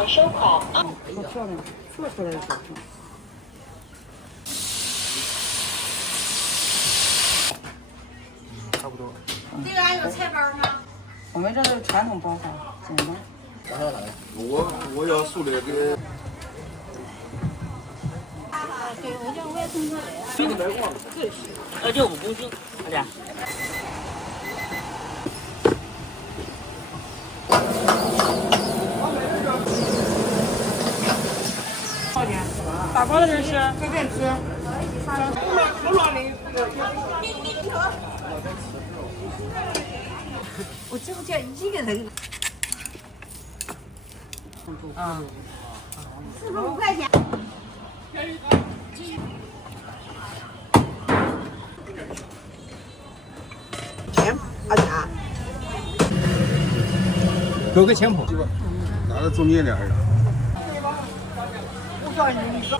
好收款。好漂亮，做出来的照片。差不多。这个还有菜包吗？我们这是传统包法，简单。我要素的给。对，我也送过来。这个白光，这就5公斤，大家。打包的人是随便吃。我这不叫一个人。啊45块钱。钱二甲。给我个钱包。拿到中间点儿。我叫你说。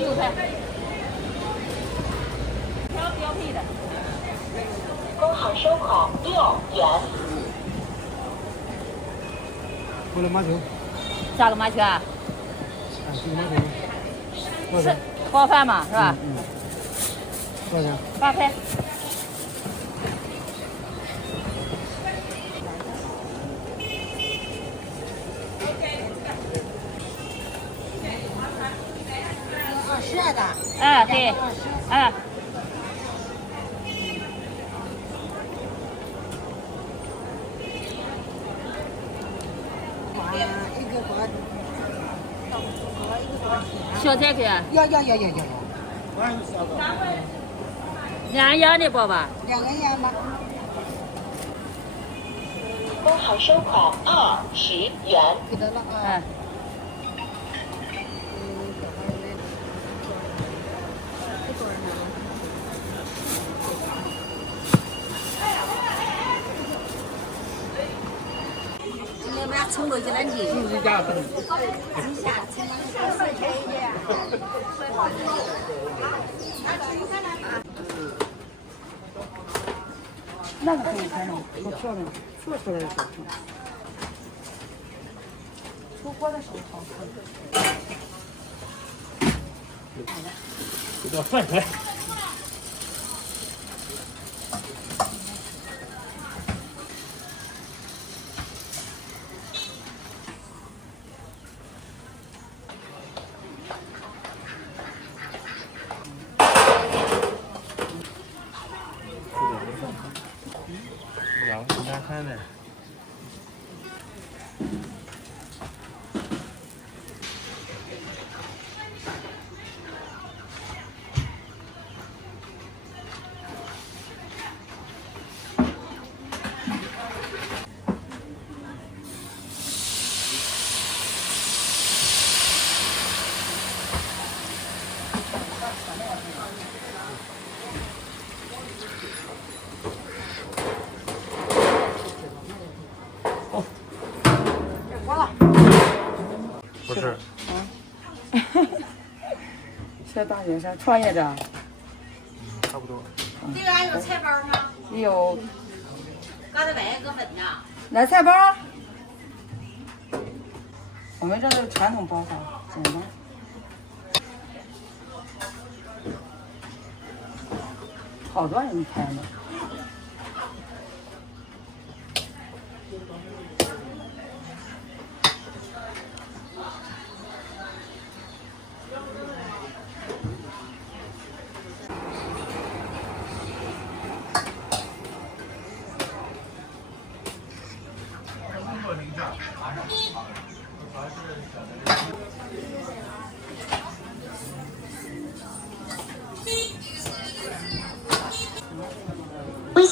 6块，标配的。工行收款6元。过来麻球。咋个麻雀啊？这个麻球。是包饭嘛，是吧？多少钱8块。12的。哎，对，哎。小菜给啊？要。2样的包吧2个样吧。工行收款20元。给得了啊。哎。你们冲过去南京。1家分。那个可以看到，好漂亮，做出来的照片。出锅的时候好看。这叫饭菜。挺难看的。不是。在大学生创业者。差不多。这个还有菜包吗？有。刚才买一个粉呢。来菜包。我们这是传统包法，简单。好多人拍呢。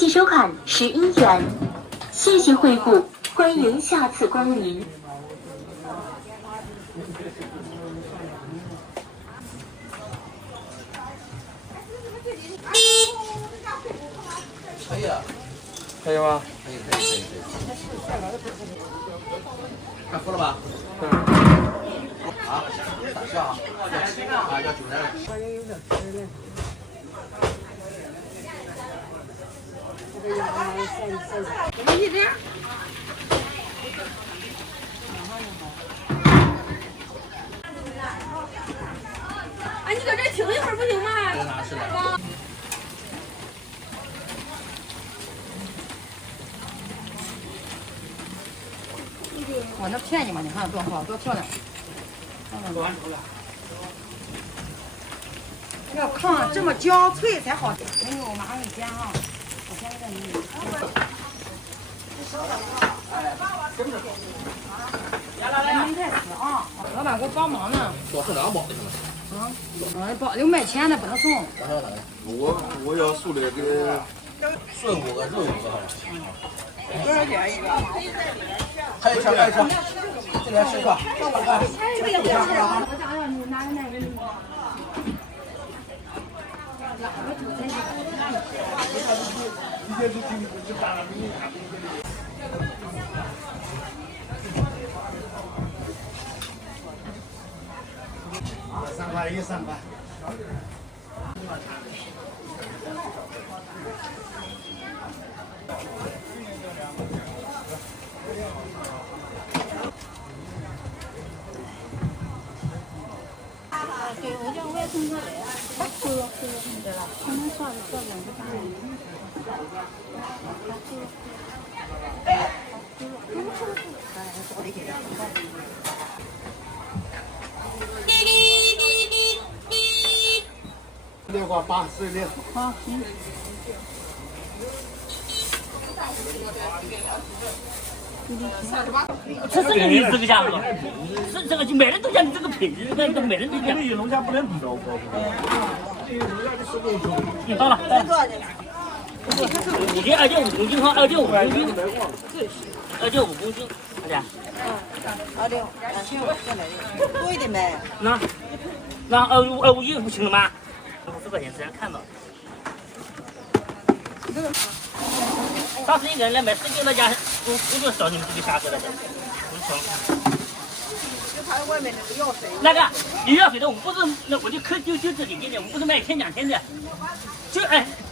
谢收看11元，谢谢惠顾，欢迎下次光临。可以啊，可以吗？可以。看服了吧？嗯。啊，大小啊，要9元。哎，你搁这听一会儿不行吗？拿是的。哇，那便宜吗？你看多好，多漂亮！要炕这么焦脆才好。哎呦，我马上给你煎啊！我先给你。没太死啊！老板给我帮忙呢。多送2包就行了。包有卖钱的不能送。我要素的这个顺5个，肉5个好吧？多少钱一个？还有一车，这边10块。3块1，3块。对，我也从这来。是了，对了，他们上这2个大人。6块86。好，行。这个你这个价格，是这个就每人都讲你这个品质，这个每人都讲。农家不能比高。你到了。5斤2.5公斤和2.5公斤，2.5公斤，大家。2.5，多一点呗。那2.5斤不行了吗？50块钱自然看到。当时一个人来买10斤的价，我就找你们这个价格的，不成。就他外面那个药水。那个有药水的，我们不是，那我就这里面的，我们不是卖1天2天的，就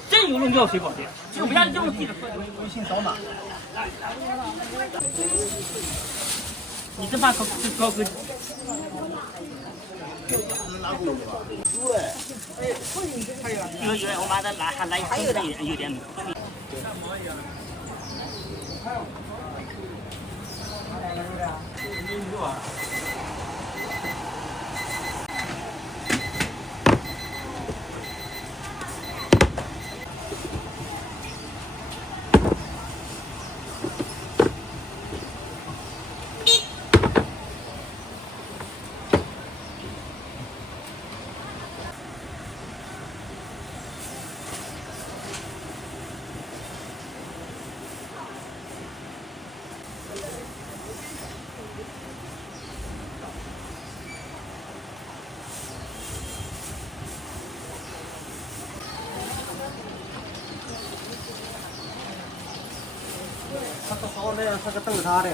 真有用药水保的，就我们家就用自己的微信扫码。你这把高个。有，我把它拿一有点。他是烧的，他是豆沙的。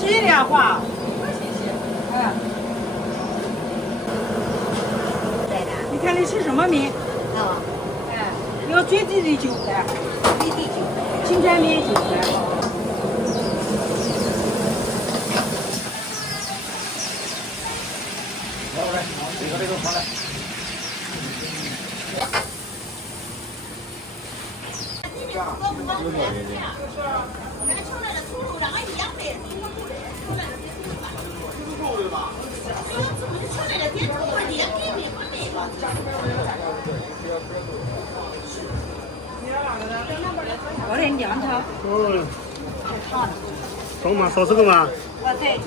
这样话，你看你吃什么米？要最低的9块，最低9块，青菜米9块。来，这个上来。我的两条。哦，中吗？烧这个吗？啊，对，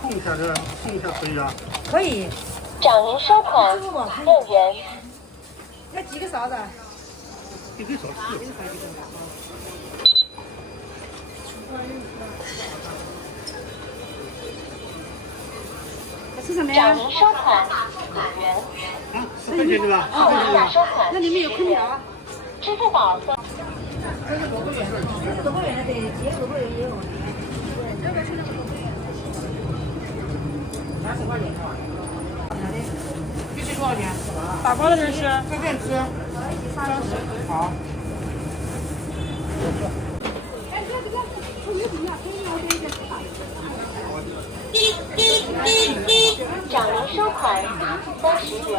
碰一下这，碰一下可以啊。可以。掌您收款6元。要几个勺子？一个小时。是什么呀？掌您收款5元。啊，10块钱对吧？以下收款。那里面有空调啊。支付宝和。多个月的，几个月也有。20块钱。必须多少钱？打包的人是随便吃。30。好。掌您收款30元。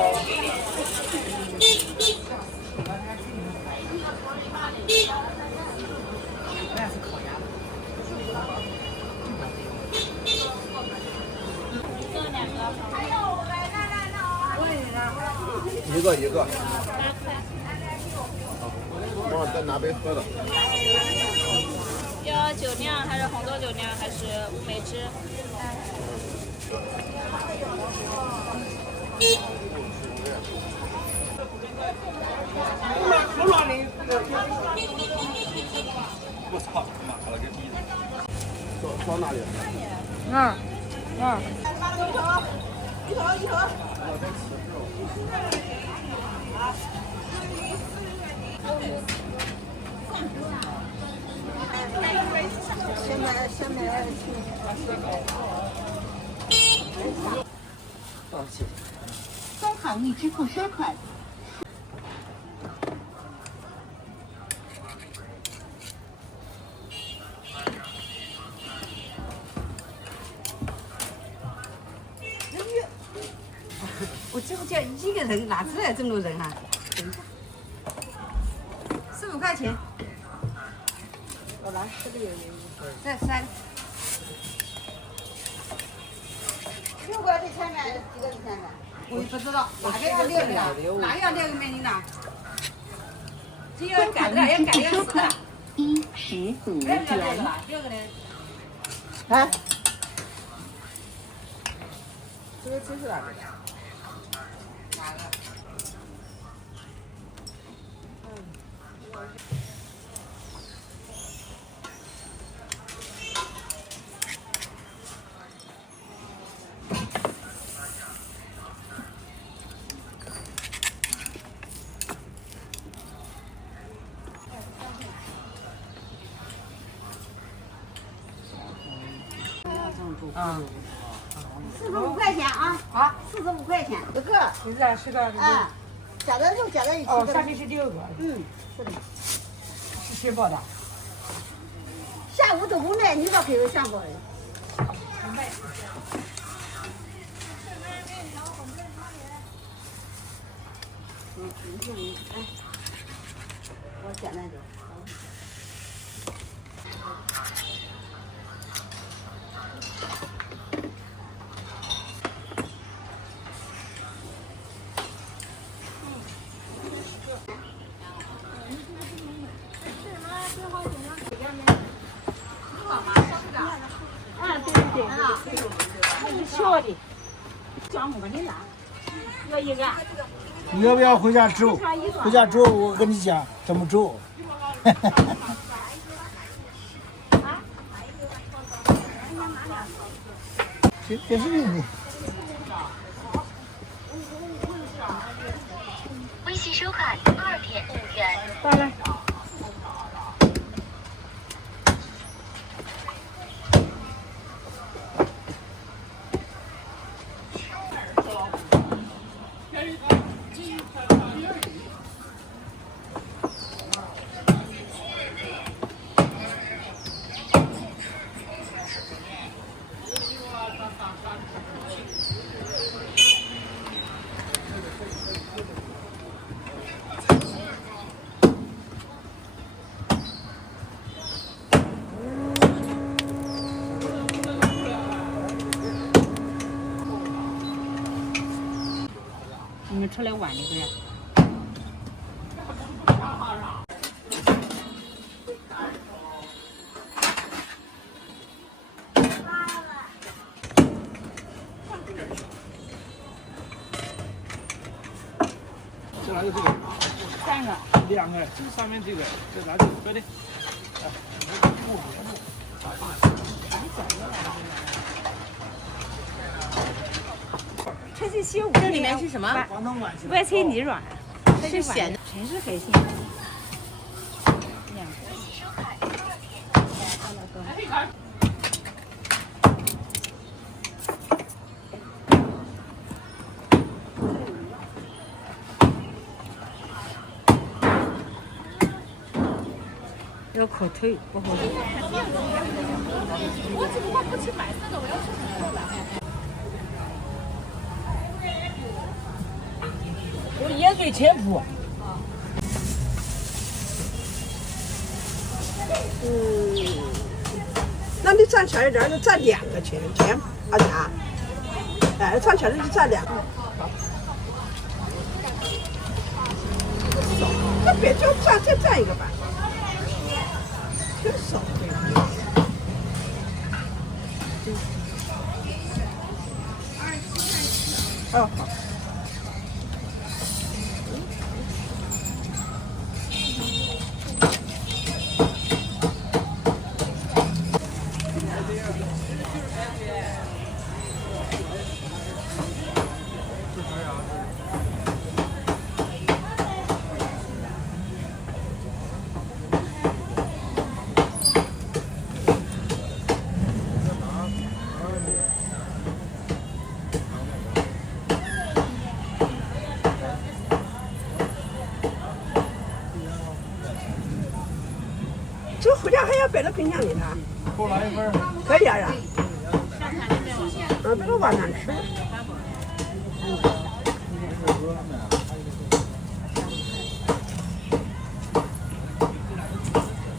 一个。我再拿杯喝的。要酒酿还是红豆酒酿还是乌梅汁？我操，妈了个逼的！装哪里？一盒。先买中行易支付收款。我这不叫一个人，哪来这么多人啊？15块钱。我拿10个有1个。这3。6个的钱买，几个的钱买？我也不知道，哪个要6个？哪个要6个美金的？只有改的，要改的要4个。15元。 6个的。啊？这个真是哪个？哪个？45块钱啊！好，45块钱一个。现在是个啊，夹的肉夹在一起。哦，下去是6个。嗯，是的。是谁包的？下午都不来，你咋给我上过来？哎，我简单点。小的，姜母你拿，要一个。你要不要回家煮？回家煮，我跟你讲怎么煮。别是你。微信收款2.5元。到了。出来碗里边。这拿就这个3个。2个，这上面这个，这拿这个，对的。这是西湖。这里面是什么？外脆里软，是咸的。全是海鲜。要可腿，不好吃。我只不过不吃白色的，我要吃红色的。我盐水全铺。那你站前一点，就站2个前而且啊，哎，站前就站2个。那别就再站一个吧。真少。哦，好。这回家还要摆到冰箱里呢。给我来一份。可以啊。别到晚上吃。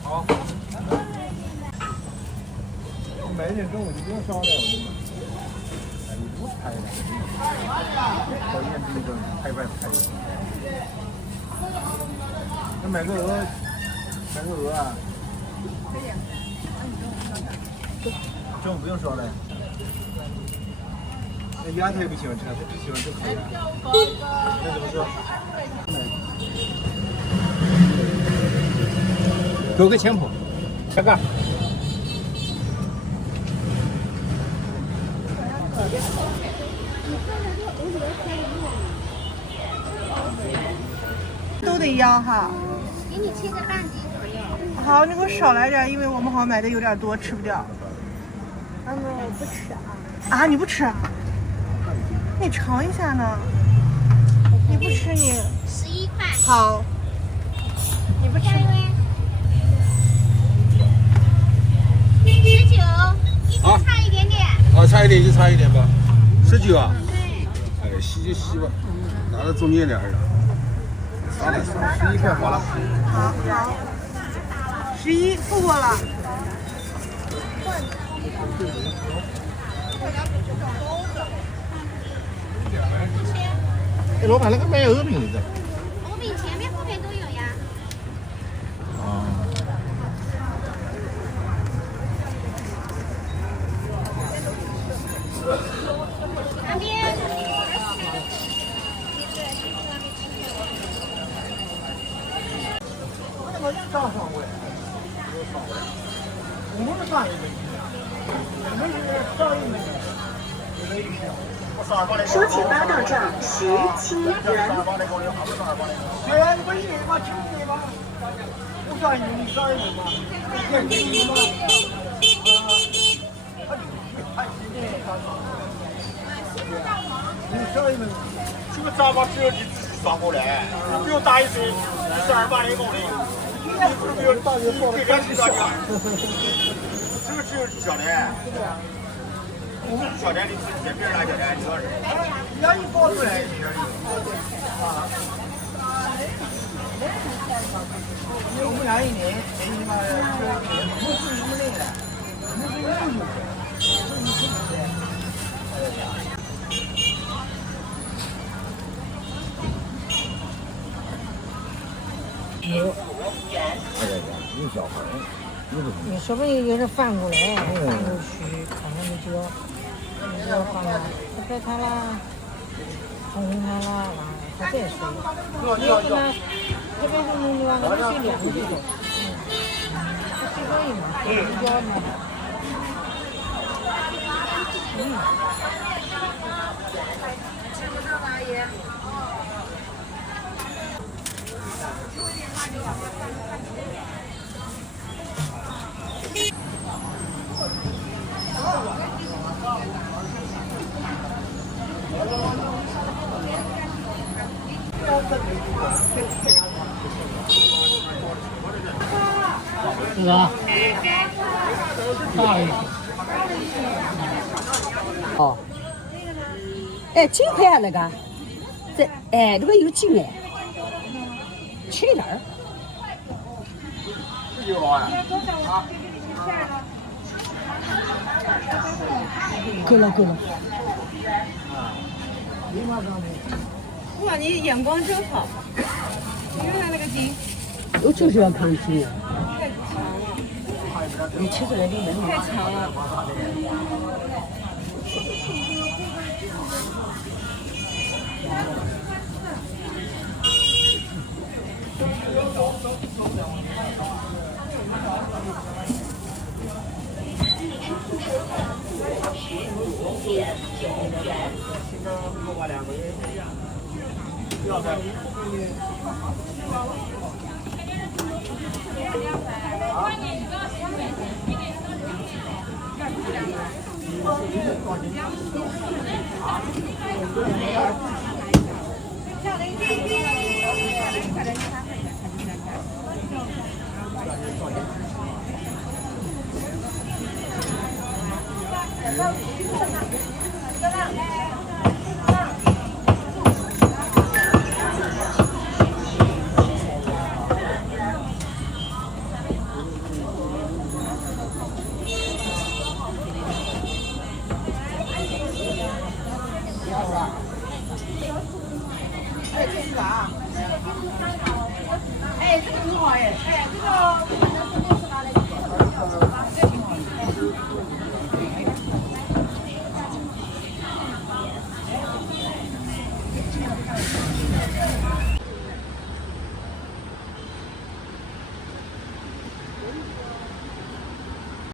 好。买点中午就不用烧了，我就买。哎，你不拍了，讨厌这个拍外拍的。那买个鹅啊。中午不用烧了。那鸭他也不喜欢吃，他只喜欢吃烤鸭。那怎么说？给我个钱谱，小个。都得要哈。给你切个半斤左右。好，你给我少来点，因为我们好像买的有点多，吃不掉。我不吃啊。啊，你不吃？你尝一下呢。你不吃你11块。好。你不吃吗？19，一直差一点点。啊，差一点就差一点吧。19啊？对。哎，吸就吸吧，拿到中间点儿。11块好了。好，11付过了。哎，老板，那个卖鹅饼的在？鹅饼前面后面都有呀。啊。旁边。我上过，我们是上一个，我们是上一个。收钱包到账17元。哎，你不一人吗？请你吗？我上一个，你上一个吗？你吗？你上一个，这个账吧只有你自己算过来，你不用打一岁，42万1公里，你不用大约报了30多年，这个只有你晓得。小店里自己别人拿小店，主要是你要一包出来，我们俩一年，你妈不是你们那个，不是你们的。小朋友有人翻过来，翻过去，看他们就要放了，白汤啦，红汤啦，他再水。有的呢，这边是弄的话，我们水2个这种，它最多一嘛，比较嘛。是吧？大一点。哦。哎，金块啊那个，这哎这个有金哎，去哪儿？这个啊，够了够了。哇，你眼光真好！你看看那个金，我就是要看金啊。太长了，你吃这个里面太长了。